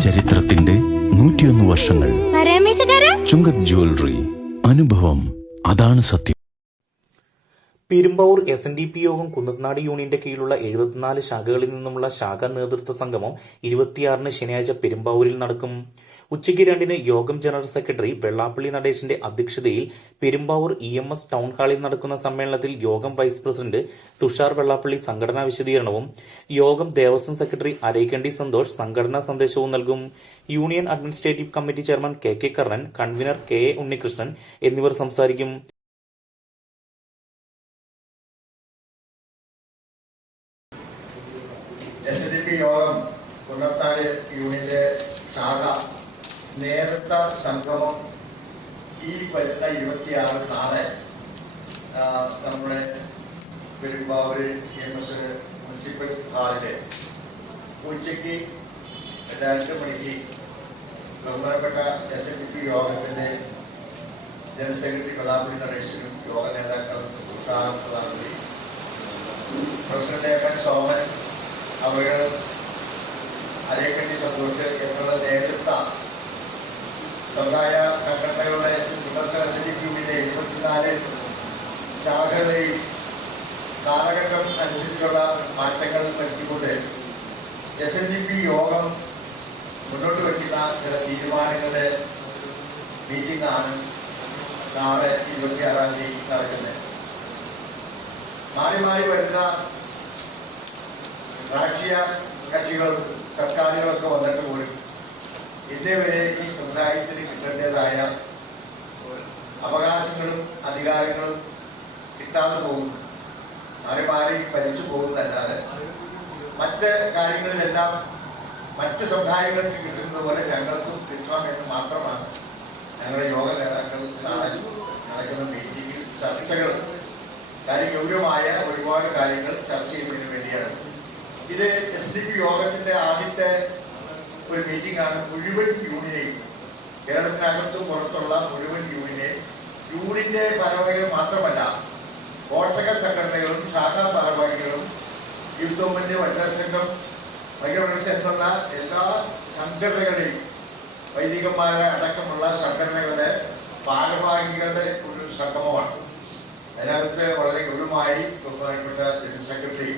ചരിത്രത്തിന്റെ നൂറ്റിയൊന്ന് വർഷങ്ങൾ. ചുങ്കത് ജ്വല്ലറി അനുഭവം അതാണ് സത്യം. Perumbavoor S N D P യോഗം കുന്നത്നാട് യൂണിയന്റെ കീഴിലുള്ള എഴുപത്തിനാല് ശാഖകളിൽ നിന്നുമുള്ള ശാഖാ നേതൃത്വ സംഗമം ഇരുപത്തിയാറിന് ശനിയാഴ്ച പെരുമ്പാവൂരിൽ നടക്കും. ഉച്ചയ്ക്ക് രണ്ടിന് യോഗം ജനറൽ സെക്രട്ടറി വെള്ളാപ്പള്ളി നടേശന്റെ അധ്യക്ഷതയിൽ Perumbavoor E M S town ഹാളിൽ നടക്കുന്ന സമ്മേളനത്തിൽ യോഗം വൈസ് പ്രസിഡന്റ് തുഷാർ വെള്ളാപ്പള്ളി സംഘടനാ വിശദീകരണവും യോഗം ദേവസ്വം സെക്രട്ടറി അരൈക്കണ്ടി സന്തോഷ് സംഘടനാ സന്ദേശവും നൽകും. Union administrative committee chairman K K Karnan convener K A Unnikrishnan എന്നിവർ സംസാരിക്കും. പി യോഗം കുന്നത്താൽ യൂണിറ്റ് ശാഖ നേതൃത്വ സംഗമം ഈ വരുന്ന ഇരുപത്തിയാറ് നാളെ നമ്മുടെ പെരുമ്പാവൂര് എം എസ് മുനിസിപ്പൽ ഹാളിൽ ഉച്ചയ്ക്ക് രണ്ട് മണിക്ക് ബഹുമാനപ്പെട്ട എസ് എൻ ഡി പി യോഗത്തിന്റെ ജനറൽ സെക്രട്ടറി കലാപുരി നടേശനും യോഗ നേതാക്കളും ഉദ്ഘാടനം പ്രസിഡന്റ് എം എൻ സോമൻ അവർ അരേക്കണ്ടി സന്തോഷ് എന്നുള്ള നേതൃത്വ സ്വകാര്യ സംഘടനകളുടെ ഉന്നത യൂണിയന്റെ എഴുപത്തിനാല് ശാഖകളിൽ കാലഘട്ടം അനുസരിച്ചുള്ള മാറ്റങ്ങൾ വരുത്തിക്കൊണ്ട് എസ് എൻ ഡി പി യോഗം മുന്നോട്ട് വയ്ക്കുന്ന ചില തീരുമാനങ്ങളുടെ മീറ്റിംഗാണ് നാളെ ഇരുപത്തിയാറാം തീയതി നടക്കുന്നത്. മാറി മാറി വരുന്ന രാഷ്ട്രീയ കക്ഷികളും സർക്കാരുകളൊക്കെ വന്നിട്ട് പോലും ഇതേവരെ ഈ സമുദായത്തിന് കിട്ടേണ്ടതായ അവകാശങ്ങളും അധികാരങ്ങളും കിട്ടാതെ പോകുന്നു. മാറി മാറി ഭരിച്ചു പോകുന്നതല്ലാതെ മറ്റ് കാര്യങ്ങളിലെല്ലാം മറ്റു സമുദായങ്ങൾക്ക് കിട്ടുന്നത് പോലെ ഞങ്ങൾക്കും കിട്ടണം എന്ന് മാത്രമാണ് ഞങ്ങളുടെ യോഗ നേതാക്കൾ നടക്കുന്ന മീറ്റിംഗിൽ ചർച്ചകൾ കാര്യം ഗൗരവമായ ഒരുപാട് കാര്യങ്ങൾ ഇത് എസ് ഡി പി യോഗത്തിന്റെ ആദ്യത്തെ ഒരു മീറ്റിംഗ് ആണ് മുഴുവൻ യൂണിനെയും കേരളത്തിനകത്തും പുറത്തുള്ള മുഴുവൻ യൂണിനെ യൂണിന്റെ ഭാരവാഹികൾ മാത്രമല്ല പോഷക സംഘടനകളും ശാഖാ ഭാരവാഹികളും യൂത്ത് മൂവ്മെന്റ് വനിതാ സംഘം വൈകി എന്നുള്ള എല്ലാ സംഘടനകളെയും വൈദികന്മാരെ അടക്കമുള്ള സംഘടനകളുടെ ഭാരവാഹികളുടെ ഒരു സംഗമമാണ്. അതിനകത്ത് വളരെ ഗൗരവമായി ബഹുമാനപ്പെട്ട ജനറൽ സെക്രട്ടറി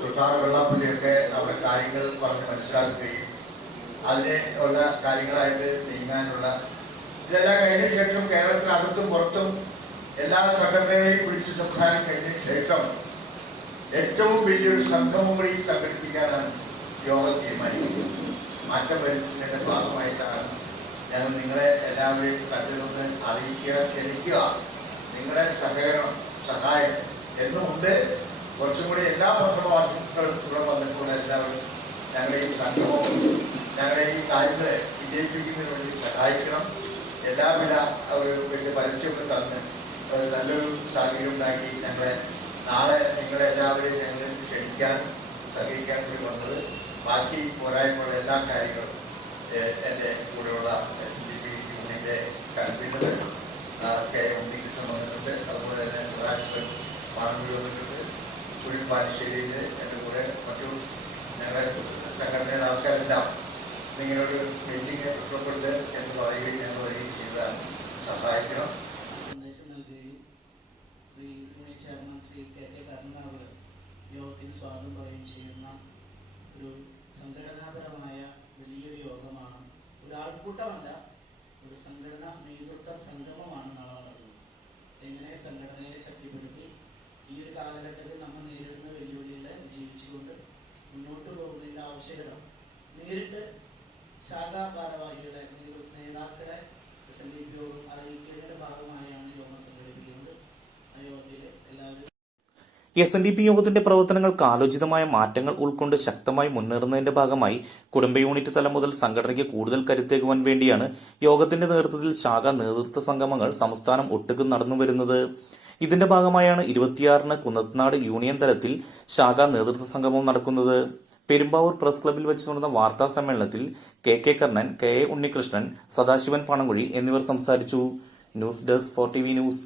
തുഷാർ വെള്ളാപ്പള്ളിയൊക്കെ അവിടെ കാര്യങ്ങൾ പറഞ്ഞ് മനസ്സിലാക്കുകയും അതിനെ ഉള്ള കാര്യങ്ങളായിട്ട് നീങ്ങാനുള്ള ഇതെല്ലാം കഴിഞ്ഞ ശേഷം കേരളത്തിനകത്തും പുറത്തും എല്ലാ സംഘടനകളെയും കുറിച്ച് സംസാരം കഴിഞ്ഞ ശേഷം ഏറ്റവും വലിയൊരു സംഗമം കൂടി സംഘടിപ്പിക്കാനാണ് യോഗം തീരുമാനിക്കുന്നത്. മാറ്റം വരുത്തുന്നതിന്റെ ഭാഗമായിട്ടാണ് ഞങ്ങൾ നിങ്ങളെ എല്ലാവരെയും കണ്ടുനിന്ന് അറിയിക്കുക ക്ഷണിക്കുക. നിങ്ങളുടെ സഹകരണം സഹായം എന്നുമുണ്ട് കുറച്ചും കൂടി എല്ലാ പത്രവാസികളും ഇവിടെ വന്നിട്ടുള്ള എല്ലാവരും ഞങ്ങളുടെ ഈ സംഘവും ഞങ്ങളുടെ ഈ കാര്യങ്ങളെ വിജയിപ്പിക്കുന്നതിന് വേണ്ടി സഹായിക്കണം. എല്ലാവിധ ഒരു വലിയ പരസ്യമൊക്കെ തന്ന് നല്ലൊരു സാഹചര്യം ഉണ്ടാക്കി ഞങ്ങളെ നാളെ നിങ്ങളെ എല്ലാവരെയും ഞങ്ങൾ ക്ഷണിക്കാൻ സഹകരിക്കാൻ കൂടി വന്നത്. ബാക്കി പോരായ്മയുള്ള എല്ലാ കാര്യങ്ങളും എന്റെ കൂടെയുള്ള എസ് ഡി പി യൂണിയന്റെ convener K M D Krishnan വന്നിട്ടുണ്ട്. അതുപോലെ തന്നെ സദാശിവൻ മാണൂർ വന്നിട്ടുണ്ട്. സുനിൽ പാലശ്ശേരിയിൽ എന്റെ കൂടെ മറ്റു ഞങ്ങളുടെ സംഘടനയുടെ ആൾക്കാരെല്ലാം നിങ്ങളൊരു മീറ്റിംഗ് ഉൾപ്പെട്ട് എന്ന് പറയുകയും ഞങ്ങൾ വരികയും ചെയ്താൽ സഹായിക്കണം. ശ്രീ ചെയർമാൻ ശ്രീ യോഗത്തിന് സ്വാഗതം പറയുകയും ചെയ്യുന്ന ഒരു സംഘടനാപരമായ വലിയൊരു യോഗമാണ്. ഒരു ആൾക്കൂട്ടമല്ല ഒരു സംഘടന നേതൃത്വ സംഗമമാണ് നാളെ എങ്ങനെ സംഘടനയെ ശക്തിപ്പെടുത്തി ഈ ഒരു കാലഘട്ടത്തിൽ നമ്മൾ നേരിടുന്ന വെല്ലുവിളികളെ ജീവിച്ചുകൊണ്ട് മുന്നോട്ട് പോകുന്നതിന്റെ ആവശ്യകത. നേരിട്ട് ശാഖാ ഭാരവാഹികളെ നേതൃ- നേതാക്കളെ എസ് എൻ ഡി ഭാഗമായാണ് യോഗം സംഘടിപ്പിക്കുന്നത്. യോഗത്തിൽ എല്ലാവരും എസ് എൻ ഡി പി യോഗത്തിന്റെ പ്രവർത്തനങ്ങൾക്ക് ആലോചിതമായ മാറ്റങ്ങൾ ഉൾക്കൊണ്ട് ശക്തമായി മുന്നേറുന്നതിന്റെ ഭാഗമായി കുടുംബ യൂണിറ്റ് തലം മുതൽ സംഘടനയ്ക്ക് കൂടുതൽ കരുത്തേകുവാൻ വേണ്ടിയാണ് യോഗത്തിന്റെ നേതൃത്വത്തിൽ ശാഖ നേതൃത്വ സംഗമങ്ങൾ സംസ്ഥാനം ഒട്ടുക്കും നടന്നുവരുന്നത്. ഇതിന്റെ ഭാഗമായാണ് ഇരുപത്തിയാറിന് കുന്നത്നാട് യൂണിയൻ തലത്തിൽ ശാഖ നേതൃത്വ സംഗമം നടക്കുന്നത്. പെരുമ്പാവൂർ പ്രസ് ക്ലബ്ബിൽ വെച്ച് നടന്ന വാർത്താ സമ്മേളനത്തിൽ K K Karnan K A Unnikrishnan Sadasivan Panankuzhi എന്നിവർ സംസാരിച്ചു. News desk four T V news.